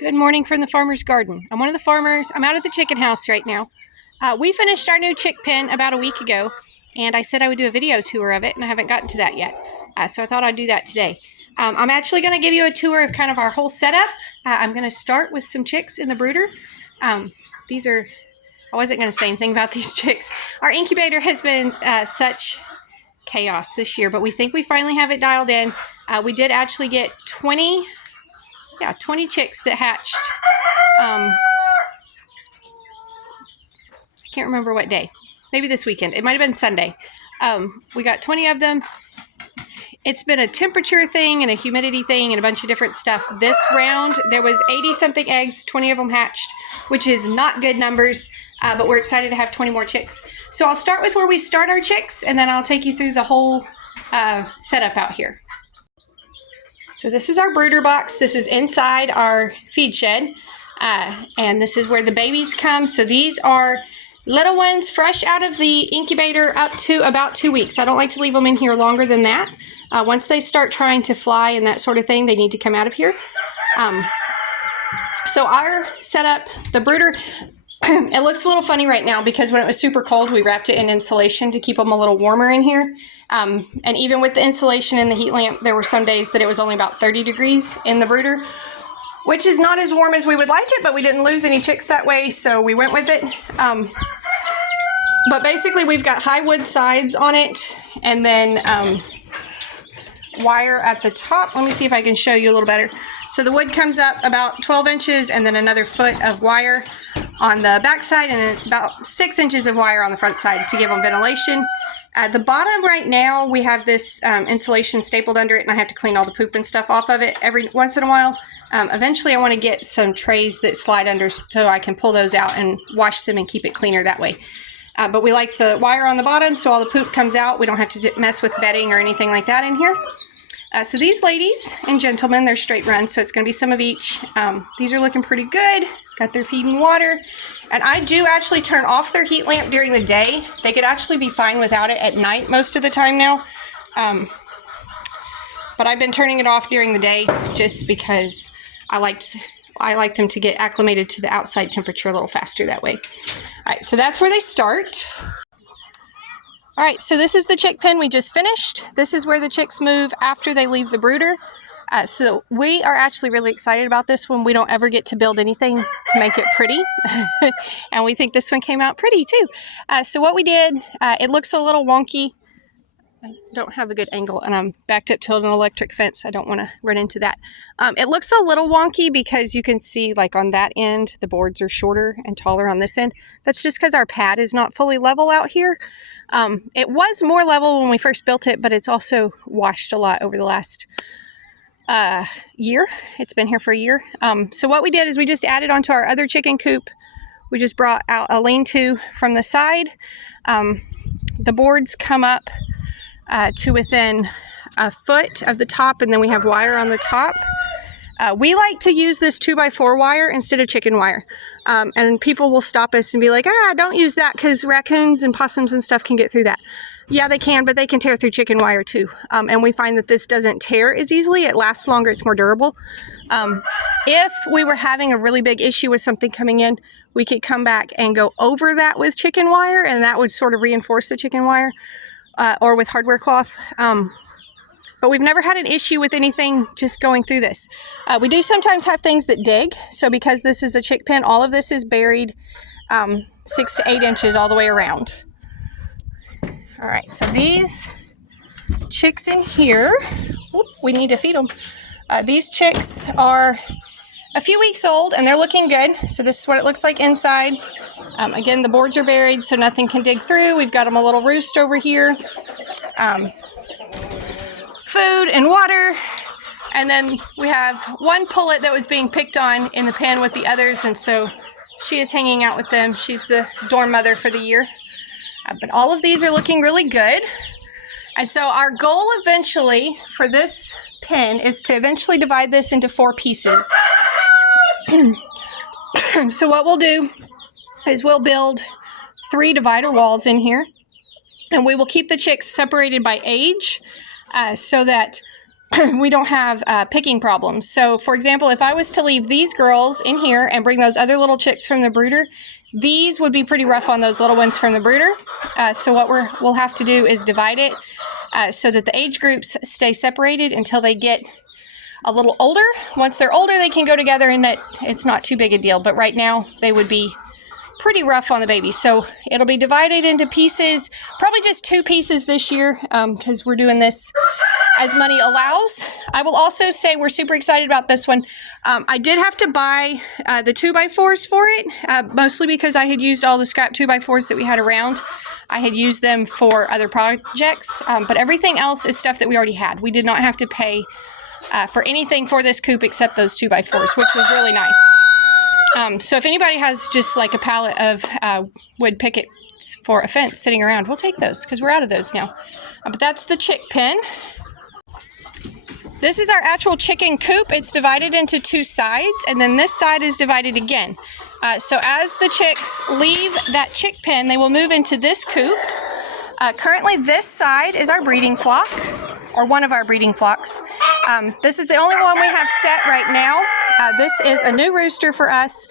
Good morning from the farmer's garden. I'm one of the farmers. I'm out at the chicken house right now. We finished our new chick pen about a week ago, and I said I would do a video tour of it, and I haven't gotten to that yet. So I thought I'd do that today. I'm actually going to give you a tour of kind of our whole setup. I'm going to start with some chicks in the brooder. I wasn't going to say anything about these chicks. Our incubator has been such chaos this year, but we think we finally have it dialed in. We did actually get 20 chicks that hatched. I can't remember what day. Maybe this weekend. It might have been Sunday. We got 20 of them. It's been a temperature thing and a humidity thing and a bunch of different stuff. This round, there was 80-something eggs, 20 of them hatched, which is not good numbers, but we're excited to have 20 more chicks. So I'll start with where we start our chicks, and then I'll take you through the whole setup out here. So this is our brooder box. This is inside our feed shed, and this is where the babies come. So these are little ones fresh out of the incubator up to about 2 weeks. I don't like to leave them in here longer than that. Once they start trying to fly and that sort of thing, they need to come out of here. So our setup, the brooder, it looks a little funny right now because when it was super cold, we wrapped it in insulation to keep them a little warmer in here. And even with the insulation and the heat lamp, there were some days that it was only about 30 degrees in the brooder, which is not as warm as we would like it, but we didn't lose any chicks that way, so we went with it. But basically, we've got high wood sides on it, and then wire at the top. Let me see if I can show you a little better. So the wood comes up about 12 inches, and then another foot of wire on the back side, and then it's about 6 inches of wire on the front side to give them ventilation. At the bottom right now, we have this insulation stapled under it, and I have to clean all the poop and stuff off of it every once in a while. Eventually, I want to get some trays that slide under so I can pull those out and wash them and keep it cleaner that way. But we like the wire on the bottom so all the poop comes out. We don't have to mess with bedding or anything like that in here. So these ladies and gentlemen, they're straight run, so it's going to be some of each. These are looking pretty good. Got their feed and water. And I do actually turn off their heat lamp during the day. They could actually be fine without it at night most of the time now. But I've been turning it off during the day just because I like them to get acclimated to the outside temperature a little faster that way. All right, so that's where they start. All right, so this is the chick pen we just finished. This is where the chicks move after they leave the brooder. So we are actually really excited about this one. We don't ever get to build anything to make it pretty. And we think this one came out pretty too. So what we did, it looks a little wonky. I don't have a good angle, and I'm backed up to an electric fence. I don't want to run into that. It looks a little wonky because you can see like on that end, the boards are shorter and taller on this end. That's just because our pad is not fully level out here. It was more level when we first built it, but it's also washed a lot over the last year. It's been here for a year. So what we did is we just added onto our other chicken coop. We just brought out a lean-to from the side. The boards come up to within a foot of the top, and then we have wire on the top. We like to use this 2x4 wire instead of chicken wire. And people will stop us and be like, don't use that because raccoons and possums and stuff can get through that. Yeah, they can, but they can tear through chicken wire too. And we find that this doesn't tear as easily. It lasts longer. It's more durable. If we were having a really big issue with something coming in, we could come back and go over that with chicken wire, and that would sort of reinforce the chicken wire, or with hardware cloth. But we've never had an issue with anything just going through this. We do sometimes have things that dig. So because this is a chick pen, all of this is buried 6 to 8 inches all the way around. All right, so these chicks in here, we need to feed them. These chicks are a few weeks old and they're looking good. So this is what it looks like inside. Again, the boards are buried so nothing can dig through. We've got them a little roost over here. Food and water. And then we have one pullet that was being picked on in the pen with the others, and so she is hanging out with them. She's the dorm mother for the year. But all of these are looking really good. And so our goal eventually for this pen is to eventually divide this into 4 pieces. So what we'll do is we'll build 3 divider walls in here, and we will keep the chicks separated by age so that we don't have picking problems. So, for example, if I was to leave these girls in here and bring those other little chicks from the brooder, these would be pretty rough on those little ones from the brooder. So what we'll have to do is divide it so that the age groups stay separated until they get a little older. Once they're older, they can go together and it's not too big a deal. But right now, they would be pretty rough on the babies. So it'll be divided into pieces, probably just 2 pieces this year because we're doing this as money allows. I will also say we're super excited about this one. I did have to buy the 2x4s for it, mostly because I had used all the scrap 2x4s that we had around. I had used them for other projects, but everything else is stuff that we already had. We did not have to pay for anything for this coop except those 2x4s, which was really nice. So if anybody has just like a pallet of wood pickets for a fence sitting around, we'll take those because we're out of those now. But that's the chick pen. This is our actual chicken coop. It's divided into 2 sides, and then this side is divided again. So as the chicks leave that chick pen, they will move into this coop. Currently, this side is our breeding flock, or one of our breeding flocks. This is the only one we have set right now. This is a new rooster for us.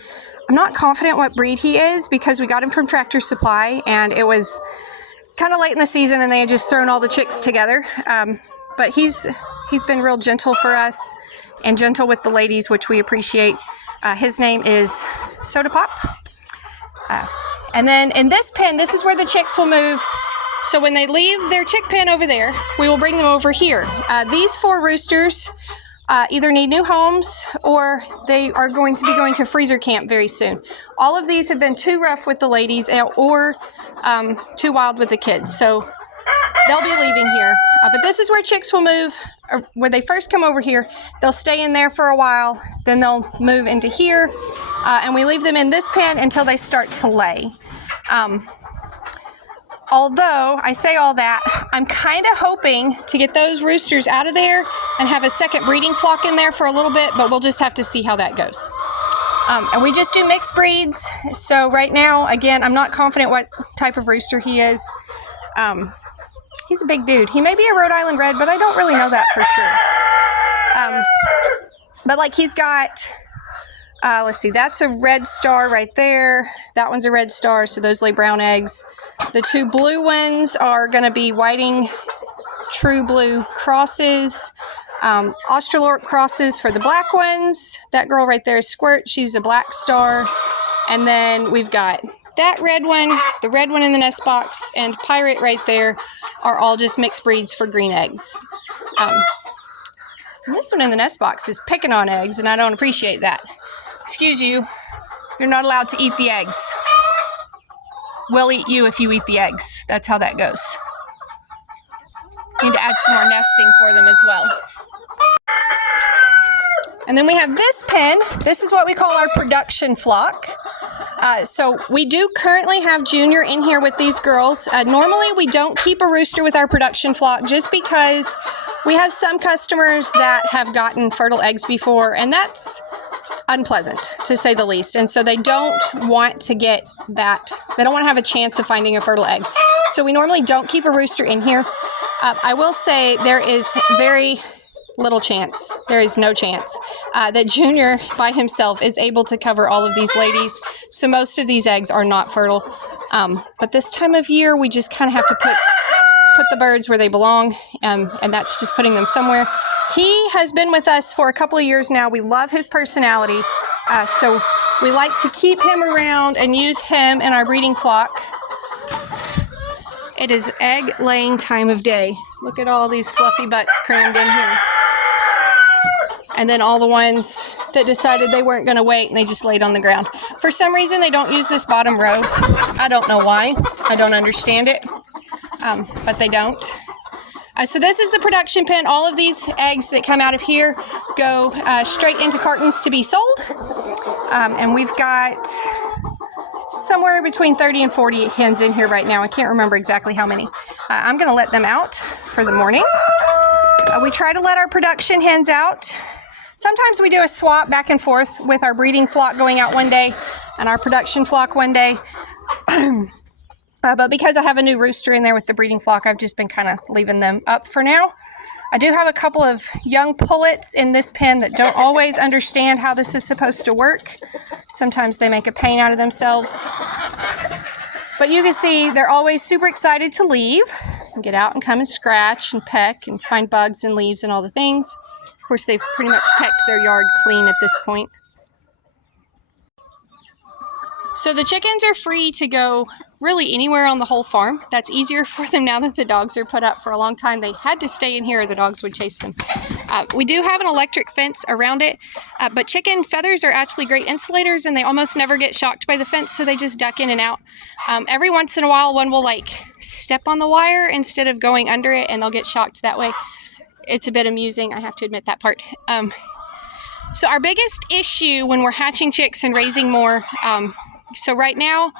I'm not confident what breed he is because we got him from Tractor Supply, and it was kind of late in the season, and they had just thrown all the chicks together. But he's been real gentle for us and gentle with the ladies, which we appreciate. His name is Soda Pop. And then in this pen, this is where the chicks will move. So when they leave their chick pen over there, we will bring them over here. These 4 roosters either need new homes or they are going to be going to freezer camp very soon. All of these have been too rough with the ladies or too wild with the kids. So they'll be leaving here. But this is where chicks will move. When they first come over here, they'll stay in there for a while. Then they'll move into here. And we leave them in this pen until they start to lay. Although, I say all that, I'm kind of hoping to get those roosters out of there and have a second breeding flock in there for a little bit, but we'll just have to see how that goes. And we just do mixed breeds. So right now, again, I'm not confident what type of rooster he is. He's a big dude. He may be a Rhode Island Red, but I don't really know that for sure. But like he's got, let's see, that's a red star right there. That one's a red star, so those lay brown eggs. The 2 blue ones are going to be whiting true blue crosses. Australorp crosses for the black ones. That girl right there is Squirt. She's a black star. And then we've got that red one, the red one in the nest box, and Pirate right there are all just mixed breeds for green eggs. And this one in the nest box is picking on eggs, and I don't appreciate that. Excuse you, you're not allowed to eat the eggs. We'll eat you if you eat the eggs. That's how that goes. Need to add some more nesting for them as well. And then we have this pen. This is what we call our production flock. So we do currently have Junior in here with these girls. Normally we don't keep a rooster with our production flock just because we have some customers that have gotten fertile eggs before, and that's unpleasant to say the least. And so they don't want to get that. They don't want to have a chance of finding a fertile egg. So we normally don't keep a rooster in here. I will say there is very little chance, there is no chance, that Junior by himself is able to cover all of these ladies. So most of these eggs are not fertile. But this time of year, we just kind of have to put the birds where they belong, and that's just putting them somewhere. He has been with us for a couple of years now. We love his personality, so we like to keep him around and use him in our breeding flock. It is egg laying time of day. Look at all these fluffy butts crammed in here. And then all the ones that decided they weren't going to wait and they just laid on the ground. For some reason, they don't use this bottom row. I don't know why. I don't understand it, but they don't. So this is the production pen. All of these eggs that come out of here go straight into cartons to be sold. And we've got somewhere between 30 and 40 hens in here right now. I can't remember exactly how many. I'm going to let them out for the morning. We try to let our production hens out. Sometimes we do a swap back and forth with our breeding flock going out one day and our production flock one day. But because I have a new rooster in there with the breeding flock, I've just been kind of leaving them up for now. I do have a couple of young pullets in this pen that don't always understand how this is supposed to work. Sometimes they make a pain out of themselves. But you can see they're always super excited to leave and get out and come and scratch and peck and find bugs and leaves and all the things. Of course, they've pretty much pecked their yard clean at this point. So the chickens are free to go really anywhere on the whole farm. That's easier for them now that the dogs are put up. For a long time they had to stay in here or the dogs would chase them. We do have an electric fence around it, but chicken feathers are actually great insulators and they almost never get shocked by the fence, so they just duck in and out. Every once in a while one will like step on the wire instead of going under it and they'll get shocked that way. It's a bit amusing, I have to admit that part. So our biggest issue when we're hatching chicks and raising more, so right now,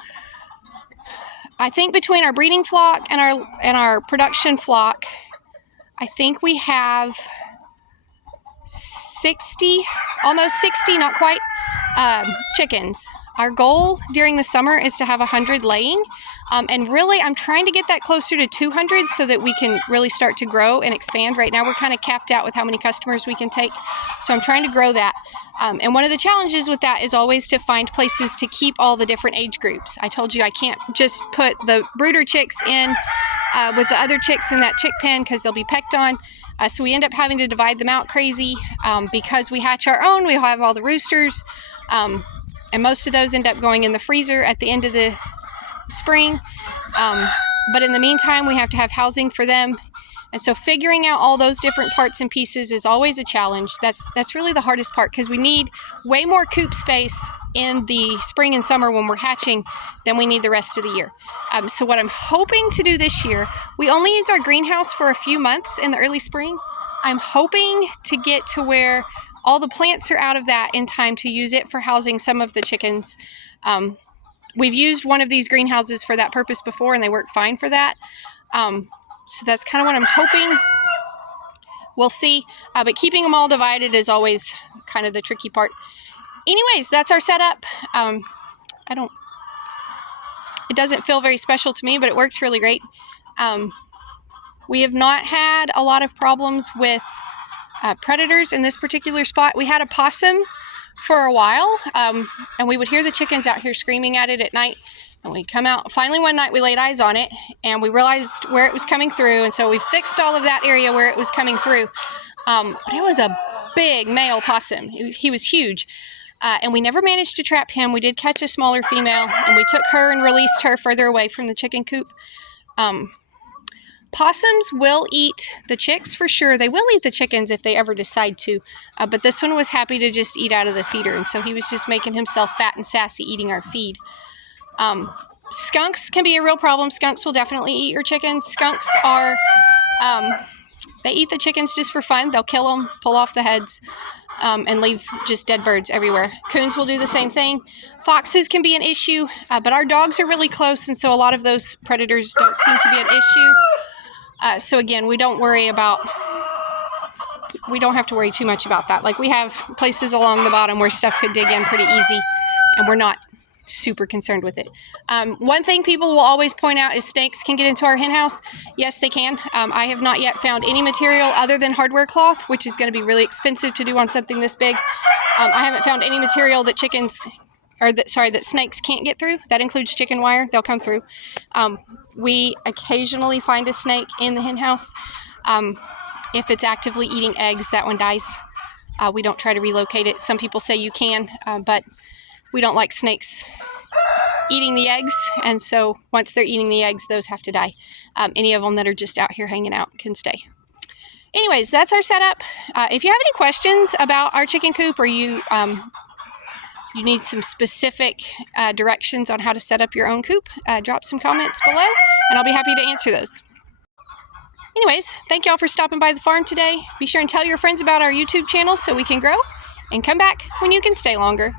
I think between our breeding flock and our production flock, I think we have 60, almost 60, not quite, chickens. Our goal during the summer is to have 100 laying, and really I'm trying to get that closer to 200 so that we can really start to grow and expand. Right now we're kind of capped out with how many customers we can take, so I'm trying to grow that. And one of the challenges with that is always to find places to keep all the different age groups. I told you I can't just put the brooder chicks in with the other chicks in that chick pen because they'll be pecked on. So we end up having to divide them out crazy. Because we hatch our own, we have all the roosters. And most of those end up going in the freezer at the end of the spring. But in the meantime, we have to have housing for them. And so figuring out all those different parts and pieces is always a challenge. That's really the hardest part because we need way more coop space in the spring and summer when we're hatching than we need the rest of the year. So what I'm hoping to do this year, we only use our greenhouse for a few months in the early spring. I'm hoping to get to where all the plants are out of that in time to use it for housing some of the chickens. We've used one of these greenhouses for that purpose before and they work fine for that. So that's kind of what I'm hoping. We'll see. But keeping them all divided is always kind of the tricky part. Anyways, that's our setup. It doesn't feel very special to me, but it works really great. We have not had a lot of problems with predators in this particular spot. We had a possum for a while, and we would hear the chickens out here screaming at it at night. And we'd come out. Finally, one night we laid eyes on it, and we realized where it was coming through, and so we fixed all of that area where it was coming through. But it was a big male possum. He was huge, and we never managed to trap him. We did catch a smaller female, and we took her and released her further away from the chicken coop. Possums will eat the chicks for sure. They will eat the chickens if they ever decide to, but this one was happy to just eat out of the feeder, and so he was just making himself fat and sassy eating our feed. Skunks can be a real problem. Skunks will definitely eat your chickens. Skunks are, they eat the chickens just for fun. They'll kill them, pull off the heads, and leave just dead birds everywhere. Coons will do the same thing. Foxes can be an issue, but our dogs are really close, and so a lot of those predators don't seem to be an issue. So again, we don't have to worry too much about that. Like we have places along the bottom where stuff could dig in pretty easy, and we're not super concerned with it. One thing people will always point out is snakes can get into our hen house. Yes, they can. I have not yet found any material other than hardware cloth, which is going to be really expensive to do on something this big. I haven't found any material that that snakes can't get through. That includes chicken wire. They'll come through. We occasionally find a snake in the hen house. If it's actively eating eggs, that one dies. We don't try to relocate it. Some people say you can, but we don't like snakes eating the eggs, and so once they're eating the eggs, those have to die. Any of them that are just out here hanging out can stay. Anyways, that's our setup. If you have any questions about our chicken coop, or you need some specific directions on how to set up your own coop, drop some comments below, and I'll be happy to answer those. Anyways, thank y'all for stopping by the farm today. Be sure and tell your friends about our YouTube channel so we can grow, and come back when you can stay longer.